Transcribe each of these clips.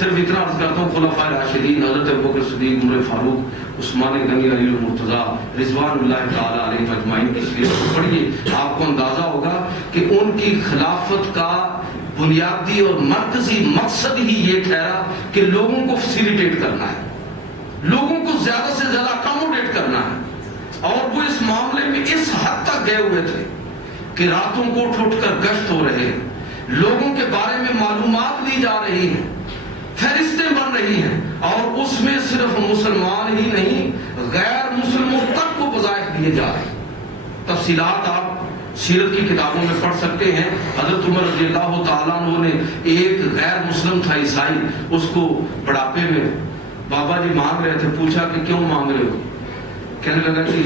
صرف اتنا عرض کرتا ہوں، خلفائے راشدین حضرت ابوبکر صدیق، عمر فاروق، عثمان غنی، علی المرتضیٰ رضوان اللہ تعالیٰ علیہ اجمعین کی سیرت کو پڑھیے، آپ کو اندازہ ہوگا کہ ان کی خلافت کا بنیادی اور مرکزی مقصد ہی یہ ٹھہرا کہ لوگوں کو فیسیلیٹیٹ کرنا ہے، لوگوں کو زیادہ سے زیادہ اکاموڈیٹ کرنا ہے، اور وہ اس معاملے میں اس حد تک گئے ہوئے تھے کہ راتوں کو اٹھ کر گشت ہو رہے ہیں، لوگوں کے بارے میں معلومات لی جا رہی ہیں، فہرستیں بن رہی ہیں، اور اس میں صرف مسلمان ہی نہیں غیر مسلموں تک کو وظائف دیے جا رہے ہیں۔ تفصیلات آپ سیرت کی کتابوں میں پڑھ سکتے ہیں۔ حضرت عمر رضی اللہ تعالیٰ عنہ نے ایک غیر مسلم تھا عیسائی، اس کو بڑھاپے میں بابا جی مانگ رہے تھے، پوچھا کہ کیوں مانگ رہے ہو؟ کہنے لگا کہ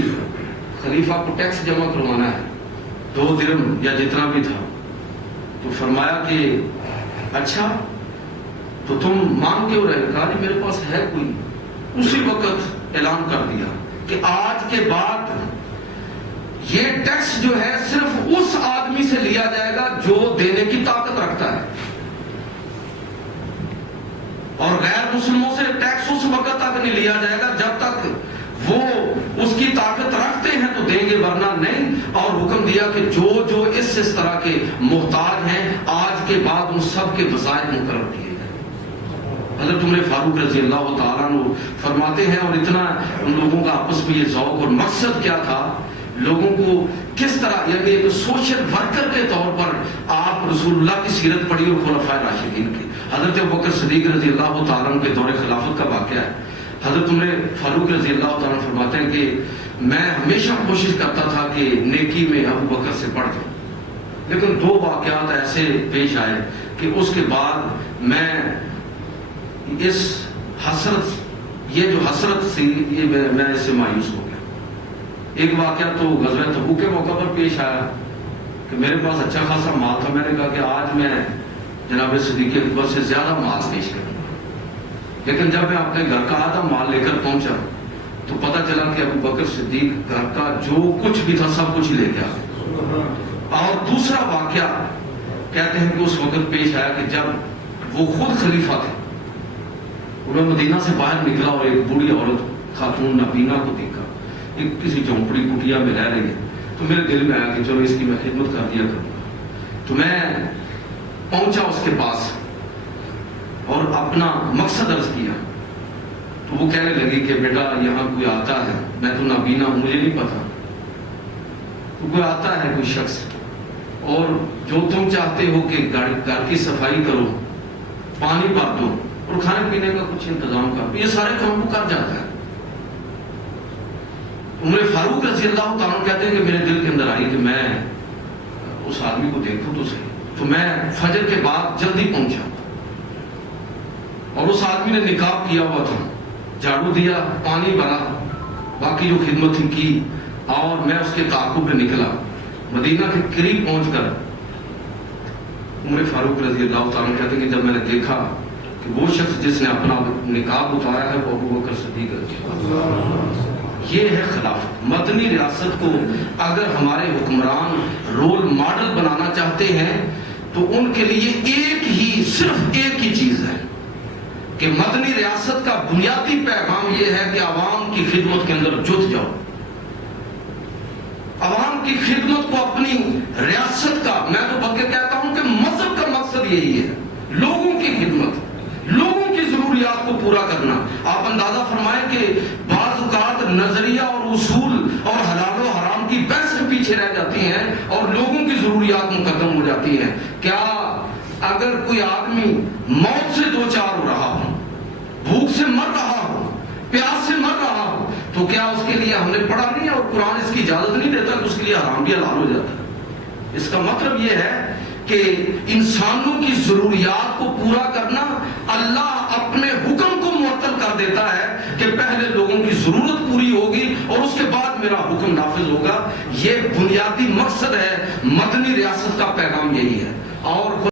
خلیفہ کو ٹیکس جمع کروانا ہے 2 درہم یا جتنا بھی تھا۔ تو فرمایا کہ اچھا تو تم مانگ کیوں رہے؟ کہا جی میرے پاس ہے کوئی۔ اسی وقت اعلان کر دیا کہ آج کے بعد یہ ٹیکس جو ہے صرف اس آدمی سے لیا جائے گا جو دینے کی طاقت رکھتا ہے، اور غیر مسلموں سے ٹیکس اس وقت تک نہیں لیا جائے گا جب تک وہ اس کی طاقت رکھتے ہیں تو دیں گے، ورنہ نہیں۔ اور حکم دیا کہ جو اس طرح کے محتاج ہیں آج کے بعد ان سب کے وظائف مقرر کیے گئے۔ حضرت عمر فاروق رضی اللہ تعالیٰ عنہ فرماتے ہیں، اور اتنا ان لوگوں کا آپس میں یہ ذوق اور مقصد کیا تھا، لوگوں کو کس طرح، یعنی ایک سوشل ورکر کے طور پر آپ رسول اللہ کی سیرت پڑھی اور خلفائے راشدین کی۔ حضرت ابوبکر صدیق رضی اللہ تعالیٰ عنہ کے دور خلافت کا واقعہ ہے۔ حضرت عمر فاروق رضی اللہ تعالیٰ عنہ فرماتے ہیں کہ میں ہمیشہ کوشش کرتا تھا کہ نیکی میں ابوبکر سے بڑھ جاؤں، لیکن 2 واقعات ایسے پیش آئے کہ اس کے بعد میں اس حسرت، یہ جو حسرت تھی، یہ میں اس سے مایوس ہو گیا۔ ایک واقعہ تو غزوہ تبوک کے موقع پر پیش آیا کہ میرے پاس اچھا خاصا مال تھا، میں نے کہا کہ آج میں جناب صدیق اکبر سے زیادہ مال پیش کروں، لیکن جب میں اپنے گھر کا آدھا مال لے کر پہنچا تو پتہ چلا کہ ابوبکر صدیق گھر کا جو کچھ بھی تھا سب کچھ لے گیا۔ اور دوسرا واقعہ کہتے ہیں کہ اس وقت پیش آیا کہ جب وہ خود خلیفہ تھے، انہوں نے مدینہ سے باہر نکلا اور ایک بوڑھی عورت خاتون نبینہ کو دیکھا، ایک کسی جھونپڑی کٹیا میں رہ رہی ہے، تو میرے دل میں آیا کہ چلو اس کی میں خدمت کر دیا کروں گا۔ تو میں پہنچا اس کے پاس اور اپنا مقصد عرض کیا، تو وہ کہنے لگی کہ بیٹا یہاں کوئی آتا ہے، میں تو نابینا ہوں، مجھے نہیں پتا، تو کوئی آتا ہے کوئی شخص، اور جو تم چاہتے ہو کہ گھر کی صفائی کرو، پانی بھر دو اور کھانے پینے کا کچھ انتظام کرو، یہ سارے کام وہ کر جاتا ہے۔ عمر فاروق رضی اللہ تعالیٰ کہتے ہیں کہ میرے دل کے اندر آئی کہ میں اس آدمی کو دیکھوں تو صحیح، تو میں فجر کے بعد جلدی پہنچا، اور اس آدمی نے نقاب کیا ہوا تھا، جھاڑو دیا، پانی بھرا، باقی جو خدمت کی، اور میں اس کے تعاقب میں نکلا۔ مدینہ کے قریب پہنچ کر عمر فاروق رضی اللہ تعالیٰ کہتے ہیں کہ جب میں نے دیکھا کہ وہ شخص جس نے اپنا نقاب اتارا ہے وہ ابوبکر صدیق رضی اللہ، یہ ہے خلافت۔ مدنی ریاست کو اگر ہمارے حکمران رول ماڈل بنانا چاہتے ہیں تو ان کے لیے صرف ایک ہی چیز ہے کہ مدنی ریاست کا بنیادی پیغام یہ ہے کہ عوام کی خدمت کے اندر جت جاؤ، عوام کی خدمت کو اپنی ریاست کا، میں تو بلکہ کہتا ہوں کہ مذہب کا مقصد یہی ہے، لوگوں کی خدمت، لوگوں کی ضروریات کو پورا کرنا۔ آپ اندازہ فرمائیں کہ بعض اوقات نظریہ اور اصول اور حلال و حرام کی بحثیں پیچھے رہ جاتی ہیں اور لوگوں کی ضروریات مقدم ہو جاتی ہیں۔ کیا اگر کوئی آدمی موت سے دو چار ہو رہا ہو، بھوک سے مر رہا ہو، پیاس سے مر رہا ہو، تو کیا اس کے لیے ہم نے پڑھا نہیں اور قرآن اس کی اجازت نہیں دیتا کہ اس کے لیے حرام بھی حلال ہو جاتا ہے؟ اس کا مطلب یہ ہے کہ انسانوں کی ضروریات کو پورا کرنا، اللہ اپنے حکم کو معطل کر دیتا ہے کہ پہلے لوگوں کی ضرورت پوری ہوگی اور اس کے بعد میرا حکم نافذ ہوگا۔ یہ بنیادی مقصد ہے، مدنی ریاست کا پیغام یہی ہے۔ اور